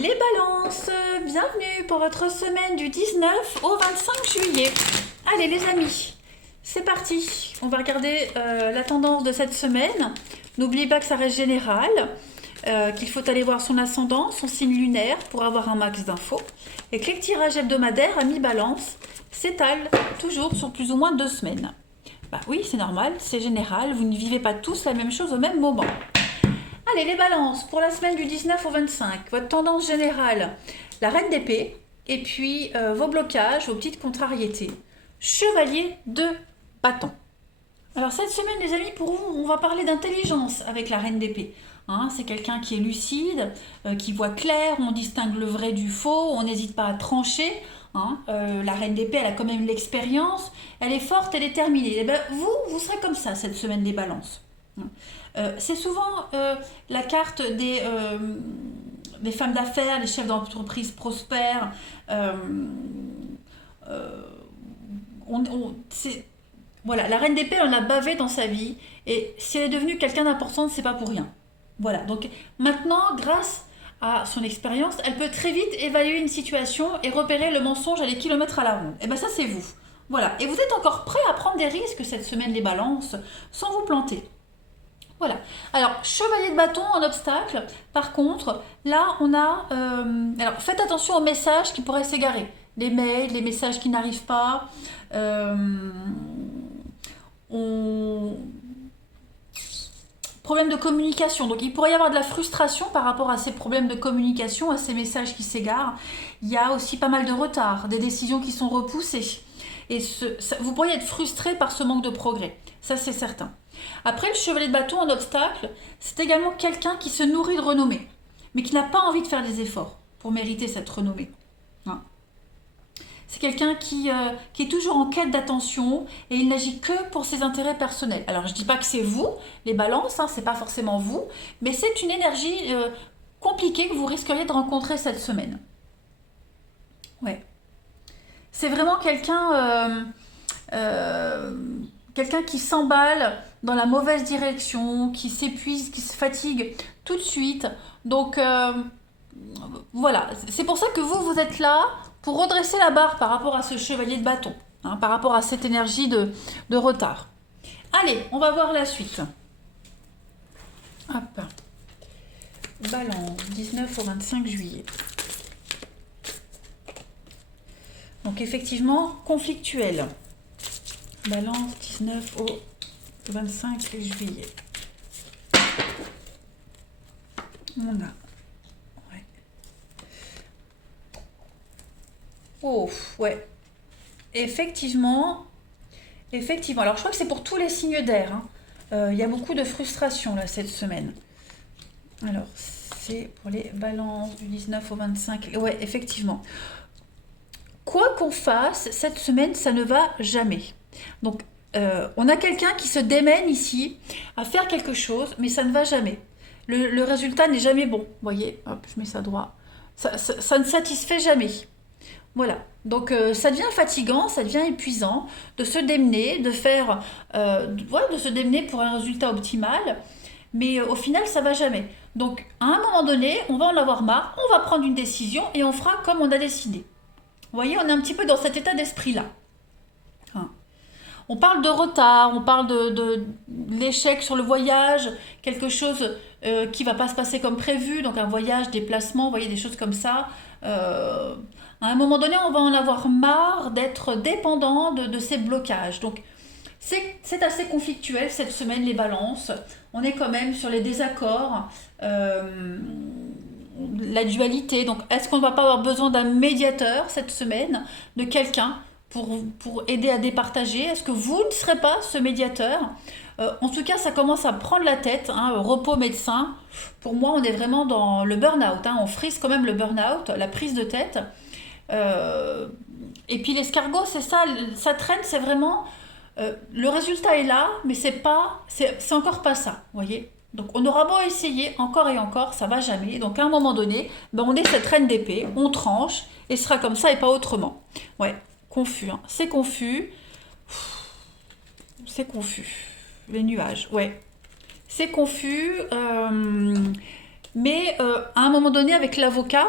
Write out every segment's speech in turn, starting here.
Les balances, bienvenue pour votre semaine du 19 au 25 juillet. Allez les amis, c'est parti. On va regarder la tendance de cette semaine. N'oubliez pas que ça reste général, qu'il faut aller voir son ascendant, son signe lunaire pour avoir un max d'infos. Et que les tirages hebdomadaires à mi-balance s'étalent toujours sur plus ou moins 2 semaines. Bah oui, c'est normal, c'est général, vous ne vivez pas tous la même chose au même moment. Allez, les balances, pour la semaine du 19 au 25, votre tendance générale, la reine d'épée, et puis vos blocages, vos petites contrariétés. Chevalier de bâton. Alors cette semaine, les amis, pour vous, on va parler d'intelligence avec la reine d'épée. Hein, c'est quelqu'un qui est lucide, qui voit clair, on distingue le vrai du faux, on n'hésite pas à trancher. Hein, la reine d'épée, elle a quand même l'expérience, elle est forte, elle est déterminée. Et ben, vous serez comme ça cette semaine des balances. C'est souvent la carte des femmes d'affaires, les chefs d'entreprise prospères. Voilà, la reine d'épée, on l'a bavé dans sa vie. Et si elle est devenue quelqu'un d'important, c'est pas pour rien. Voilà, donc maintenant, grâce à son expérience, elle peut très vite évaluer une situation et repérer le mensonge à des kilomètres à la ronde. Et bien ça, c'est vous. Voilà, et vous êtes encore prêts à prendre des risques cette semaine, les balances, sans vous planter. Voilà. Alors, chevalier de bâton en obstacle. Par contre, là, on a... alors, faites attention aux messages qui pourraient s'égarer. Les mails, les messages qui n'arrivent pas. Euh, on... Problème de communication. Donc, il pourrait y avoir de la frustration par rapport à ces problèmes de communication, à ces messages qui s'égarent. Il y a aussi pas mal de retard, des décisions qui sont repoussées. Et vous pourriez être frustré par ce manque de progrès. Ça, c'est certain. Après, le chevalier de bâton en obstacle, c'est également quelqu'un qui se nourrit de renommée, mais qui n'a pas envie de faire des efforts pour mériter cette renommée. Hein. C'est quelqu'un qui est toujours en quête d'attention et il n'agit que pour ses intérêts personnels. Alors, je ne dis pas que c'est vous, les balances, hein, c'est pas forcément vous, mais c'est une énergie compliquée que vous risqueriez de rencontrer cette semaine. Ouais. C'est vraiment quelqu'un qui s'emballe dans la mauvaise direction, qui s'épuise, qui se fatigue tout de suite. Donc voilà, c'est pour ça que vous êtes là pour redresser la barre par rapport à ce chevalier de bâton, hein, par rapport à cette énergie de retard. Allez, on va voir la suite. Hop. Balance, 19 au 25 juillet. Donc effectivement, conflictuel. Balance, 19 au 25 juillet. On a... Ouais. Oh, ouais. Effectivement. Alors, je crois que c'est pour tous les signes d'air. Hein. Il y a beaucoup de frustration, là, cette semaine. Alors, c'est pour les balances du 19 au 25. Ouais, effectivement. Quoi qu'on fasse, cette semaine, ça ne va jamais. Donc, on a quelqu'un qui se démène ici à faire quelque chose, mais ça ne va jamais. Le résultat n'est jamais bon. Vous voyez, hop, je mets ça droit. Ça ne satisfait jamais. Voilà. Donc, ça devient fatigant, ça devient épuisant de se démener, de se démener pour un résultat optimal. Mais au final, ça va jamais. Donc, à un moment donné, on va en avoir marre, on va prendre une décision et on fera comme on a décidé. Vous voyez, on est un petit peu dans cet état d'esprit-là. Hein. On parle de retard, on parle de l'échec sur le voyage, quelque chose qui ne va pas se passer comme prévu, donc un voyage, déplacement, vous voyez, des choses comme ça. À un moment donné, on va en avoir marre d'être dépendant de ces blocages. Donc, c'est assez conflictuel cette semaine, les balances. On est quand même sur les désaccords. La dualité. Donc, est-ce qu'on ne va pas avoir besoin d'un médiateur cette semaine, de quelqu'un pour aider à départager? Est-ce que vous ne serez pas ce médiateur? En tout cas, ça commence à prendre la tête. Hein, repos médecin. Pour moi, on est vraiment dans le burn-out. Hein, on frise quand même le burn-out, la prise de tête. Et puis l'escargot, c'est ça. Ça traîne, c'est vraiment... le résultat est là, mais c'est encore pas ça. Vous voyez? Donc on aura beau essayer encore et encore, ça va jamais. Donc à un moment donné, on est cette reine d'épée, on tranche, et ce sera comme ça et pas autrement. Ouais, confus, hein. C'est confus. C'est confus. Les nuages, ouais. C'est confus. Mais à un moment donné, avec l'avocat,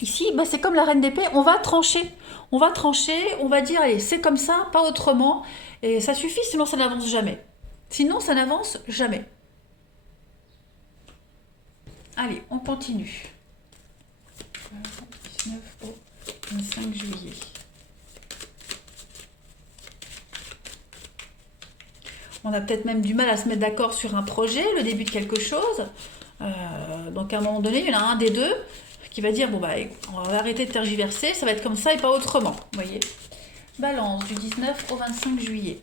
ici, bah, c'est comme la reine d'épée, on va trancher. On va trancher, on va dire, allez, c'est comme ça, pas autrement. Et ça suffit, sinon ça n'avance jamais. Sinon, ça n'avance jamais. Allez, on continue. 19 au 25 juillet. On a peut-être même du mal à se mettre d'accord sur un projet, le début de quelque chose. Donc à un moment donné, il y en a un des deux qui va dire, bon bah on va arrêter de tergiverser, ça va être comme ça et pas autrement. Vous voyez. Balance du 19 au 25 juillet.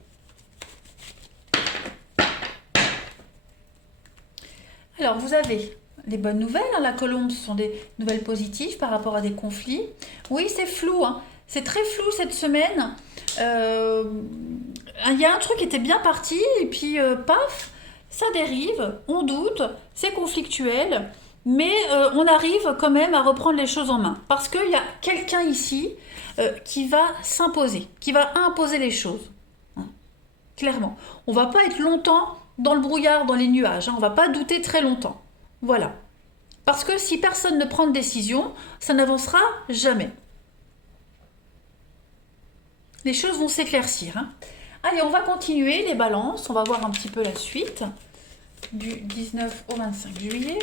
Alors vous avez les bonnes nouvelles, hein, la colombe, ce sont des nouvelles positives par rapport à des conflits. Oui, c'est flou, hein. C'est très flou cette semaine. Il y a un truc qui était bien parti et puis paf, ça dérive, on doute, c'est conflictuel, mais on arrive quand même à reprendre les choses en main. Parce qu'il y a quelqu'un ici qui va s'imposer, qui va imposer les choses. Hein, clairement. On va pas être longtemps dans le brouillard, dans les nuages. Hein, on va pas douter très longtemps. Voilà. Parce que si personne ne prend de décision, ça n'avancera jamais. Les choses vont s'éclaircir. Hein. Allez, on va continuer les balances. On va voir un petit peu la suite du 19 au 25 juillet.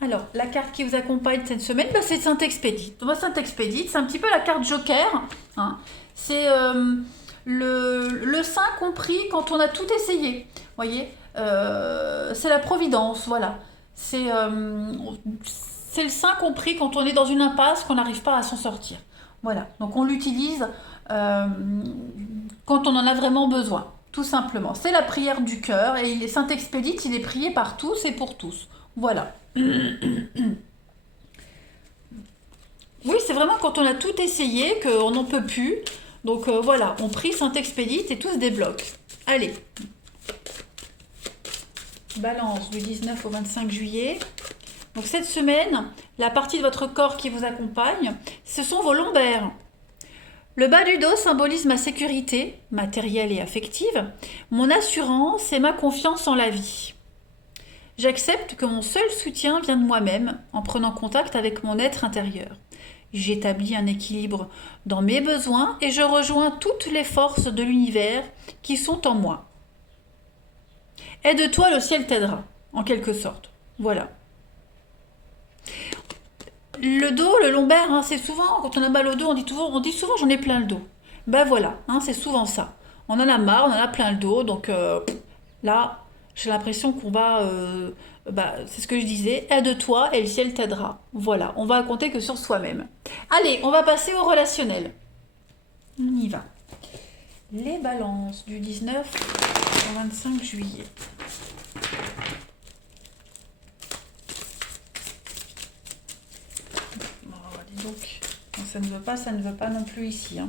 Alors, la carte qui vous accompagne cette semaine, bah, c'est Saint-Expédite. Saint-Expédite, c'est un petit peu la carte joker. Hein. C'est le saint compris quand on a tout essayé. Vous voyez, c'est la providence, voilà. C'est le saint compris quand on est dans une impasse, qu'on n'arrive pas à s'en sortir. Voilà, donc on l'utilise quand on en a vraiment besoin, tout simplement. C'est la prière du cœur et Saint-Expédite, il est prié par tous et pour tous. Voilà. Oui, c'est vraiment quand on a tout essayé, qu'on n'en peut plus. Donc voilà, on prie Saint-Expédite et tout se débloque. Allez. Balance du 19 au 25 juillet. Donc cette semaine, la partie de votre corps qui vous accompagne, ce sont vos lombaires. Le bas du dos symbolise ma sécurité, matérielle et affective, mon assurance et ma confiance en la vie. J'accepte que mon seul soutien vient de moi-même en prenant contact avec mon être intérieur. J'établis un équilibre dans mes besoins et je rejoins toutes les forces de l'univers qui sont en moi. Aide-toi, le ciel t'aidera, en quelque sorte. Voilà. Le dos, le lombaire, hein, c'est souvent, quand on a mal au dos, on dit souvent j'en ai plein le dos. Ben voilà, hein, c'est souvent ça. On en a marre, on en a plein le dos, donc là, j'ai l'impression qu'on va, c'est ce que je disais, aide-toi et le ciel t'aidera. Voilà, on va compter que sur soi-même. Allez, on va passer au relationnel. On y va. Les balances du 19 au 25 juillet. Donc, ça ne veut pas non plus ici. Hein.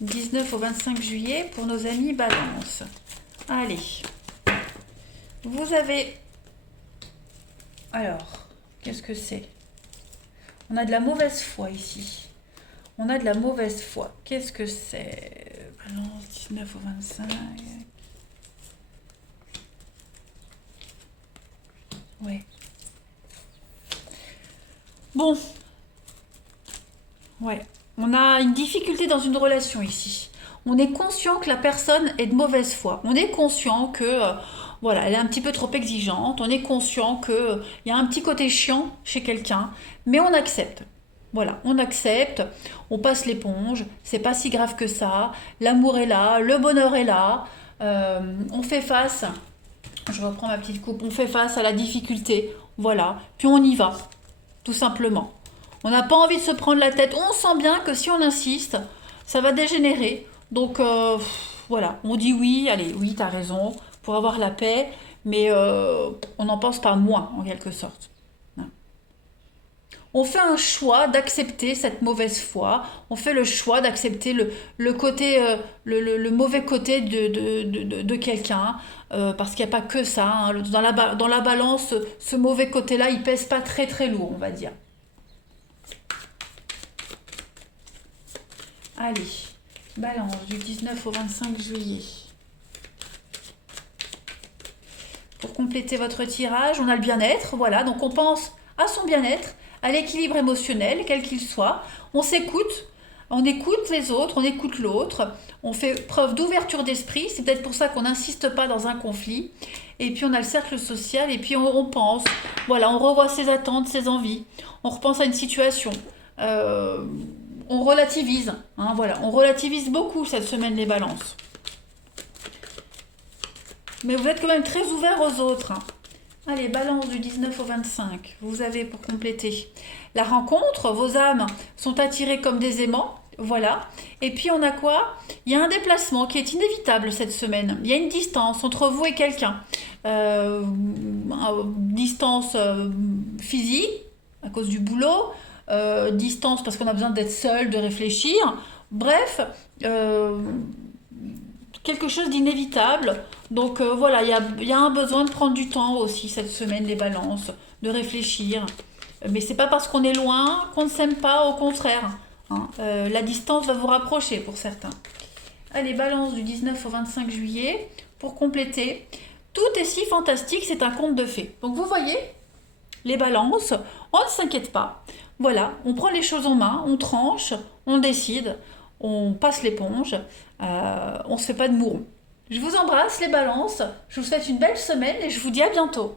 19 au 25 juillet pour nos amis Balance. Allez. Vous avez... Alors, qu'est-ce que c'est? On a de la mauvaise foi ici. On a de la mauvaise foi. Qu'est-ce que c'est? Balance 19 au 25. Ouais. Bon. Ouais, on a une difficulté dans une relation ici. On est conscient que la personne est de mauvaise foi. On est conscient que, voilà, elle est un petit peu trop exigeante. On est conscient que il y a un petit côté chiant chez quelqu'un, mais on accepte. Voilà, on accepte, on passe l'éponge. C'est pas si grave que ça. L'amour est là, le bonheur est là. On fait face. Je reprends ma petite coupe. On fait face à la difficulté. Voilà, puis on y va, tout simplement. On n'a pas envie de se prendre la tête. On sent bien que si on insiste, ça va dégénérer. Donc voilà, on dit oui, allez, oui, t'as raison, pour avoir la paix, mais on n'en pense pas moins, en quelque sorte. On fait un choix d'accepter cette mauvaise foi. On fait le choix d'accepter le côté, le mauvais côté de quelqu'un. Parce qu'il n'y a pas que ça. Hein. Dans la balance, ce mauvais côté-là, il pèse pas très très lourd, on va dire. Allez, Balance du 19 au 25 juillet. Pour compléter votre tirage, on a le bien-être. Voilà, donc on pense à son bien-être, à l'équilibre émotionnel, quel qu'il soit. On s'écoute, on écoute les autres, on écoute l'autre. On fait preuve d'ouverture d'esprit. C'est peut-être pour ça qu'on n'insiste pas dans un conflit. Et puis on a le cercle social et puis on pense. Voilà, on revoit ses attentes, ses envies. On repense à une situation. Euh, on relativise. Hein, voilà, on relativise beaucoup cette semaine les balances. Mais vous êtes quand même très ouvert aux autres. Hein. Allez, balance du 19 au 25. Vous avez pour compléter la rencontre. Vos âmes sont attirées comme des aimants. Voilà. Et puis on a quoi? Il y a un déplacement qui est inévitable cette semaine. Il y a une distance entre vous et quelqu'un. Distance physique à cause du boulot. Distance parce qu'on a besoin d'être seul, de réfléchir. Bref, quelque chose d'inévitable. Donc voilà, il y a un besoin de prendre du temps aussi cette semaine, les balances, de réfléchir. Mais c'est pas parce qu'on est loin qu'on ne s'aime pas, au contraire. Hein. La distance va vous rapprocher pour certains. Allez, balance du 19 au 25 juillet, pour compléter. Tout est si fantastique, c'est un conte de fées. Donc vous voyez, les balances, on ne s'inquiète pas. Voilà, on prend les choses en main, on tranche, on décide, on passe l'éponge, on ne se fait pas de mouron. Je vous embrasse les balances, je vous souhaite une belle semaine et je vous dis à bientôt.